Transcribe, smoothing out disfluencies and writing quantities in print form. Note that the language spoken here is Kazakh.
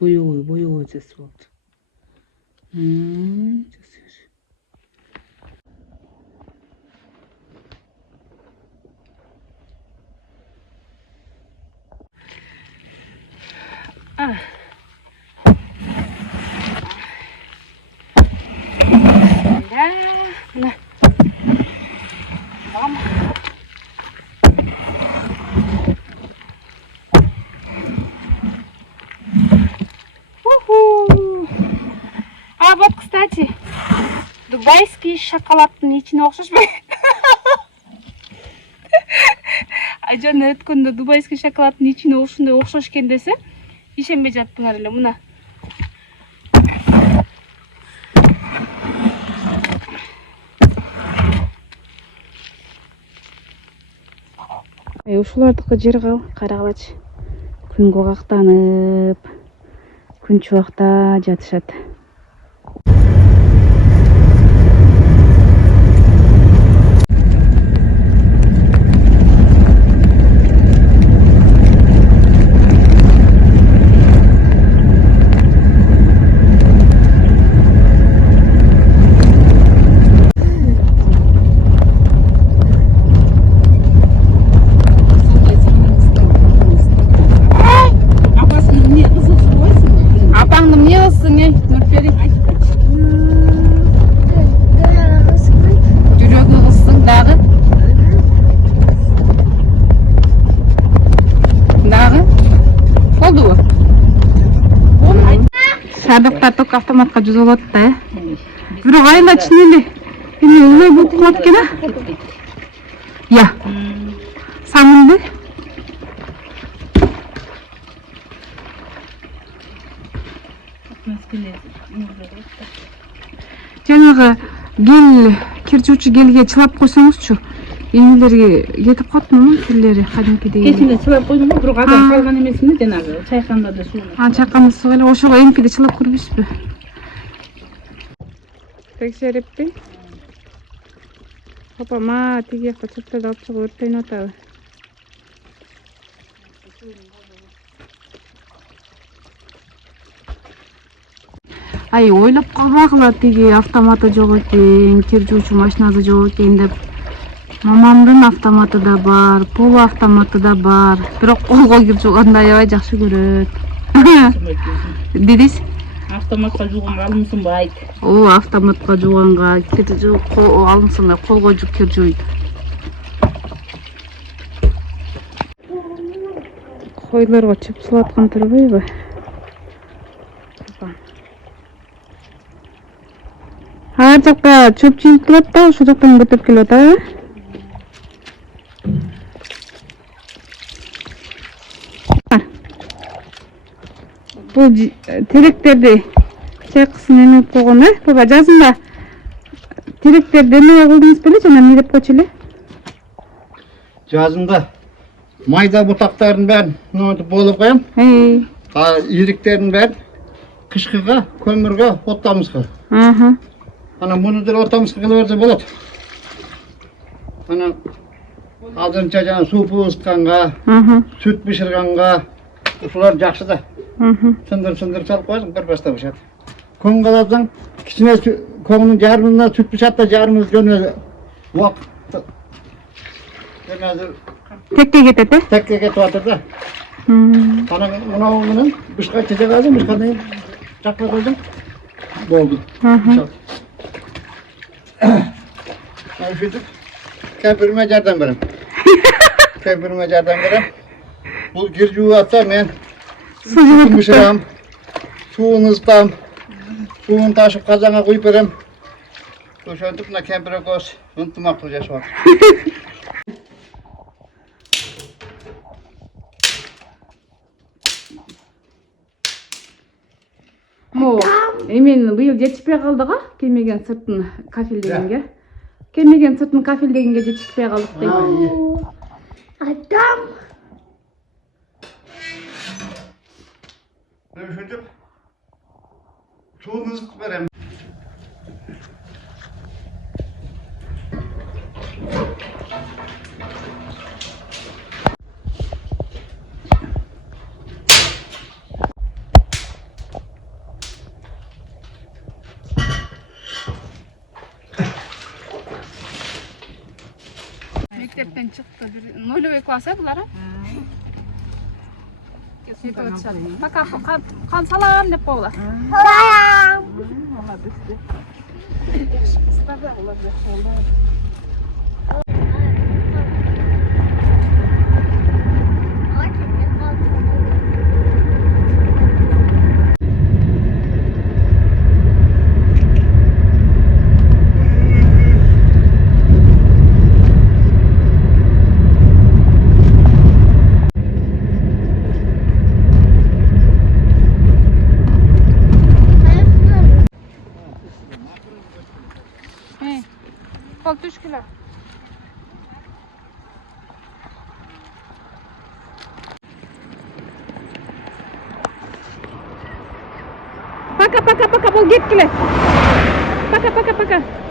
боёгой жасап болду. Мына. А вот, кстати, дубайский шоколадтын ичине окшошпойт. Жана өткөндө дубайский шоколадтын ичине ушундай окшош экен десе, ишенбей жатпыңар эле мына. Ушулардыкы жер карагылачы. Күнгө кактанып, күн чубакта жатышат. Садыктар только автоматка жүзүп алат да. Бирок айла чын эле. Эми ылдый болуп калат экен а? Я. Самынды. Жанагы гел кирчүүчү гелге чылап койсоңузчу. Эмелерге кетип калыптырмы кирлери кадимкидей. Кесинде чылап койдум го, бирок адам калган эмесмин жанагы чайканда да суу. Чайканда суу эле ошого эмкиде чылап көрбүсүзбү? Текшерипти. Папама тиги жакта чөптөрдү алып чыгып өрттөйүн атабы. Ай, ойлоп калбагыла тиги автоматы жок экен, кир жуучу машинасы жок экен деп. Мамамдын автоматы да бар, полуавтоматы да бар. Бирок колго кир жууганды аябай жакшы көрөт. Дедис? Автоматка жууганга алымсынбы айт. Автоматка жууганга кир жуу алымсынбай колго кир жууйт. Койлорго чөп сулаткан турбайбы? Ар жакка чөп жыйылып турат да, ошол жактан көтөрүп келип атабы? Бул теректерди чайкысын эмеп койгон, Баба, жазында теректерди эме кылдыңыз беле, жана эмне деп койчу эле? Жазында майда бутактардын баарын мынтип болуп коем. Ириктердин баарын кышкыга, көмүргө, оттамызга. Ana bunu da ortamızda kılıverse bolot. Ana azınca jana suupu ısıtkanга, süt pişirganга, uşular jakşı da. Sındır çalıp koyarsın, bir basta pişat. Koң kalasan, kichine koңunun jarmından süt pişat da jarmız jönü vak. Tekke ketет, Tekke ketip atır da. Ana mınavının bışka çiçek aldım, bışkadan çakla koydum. Boldu. Ben şuyduk, kempirime jardan berem. Kempirime jardan berem. Bu girjuğu atsa men sütün pişirem, suunu ısıtam, suunu taşıp kazana koyup berem. Oşontup mına kempire koş, ıntımaklı yaşap. Эмен быйыл жетишпей калдык а, келмеген сыртын кафелдегенге. Келмеген сыртын кафелдегенге жетишпей калдык дейт. Адам. Şuyduk, suunu ısıtıp berem. Mekteптен çıktı. Noylabey klassa bular. Пока kan salam dep bolar. Kol düşküler. Пока, пока, пока, bol gitkiler. Пока, пока, пока.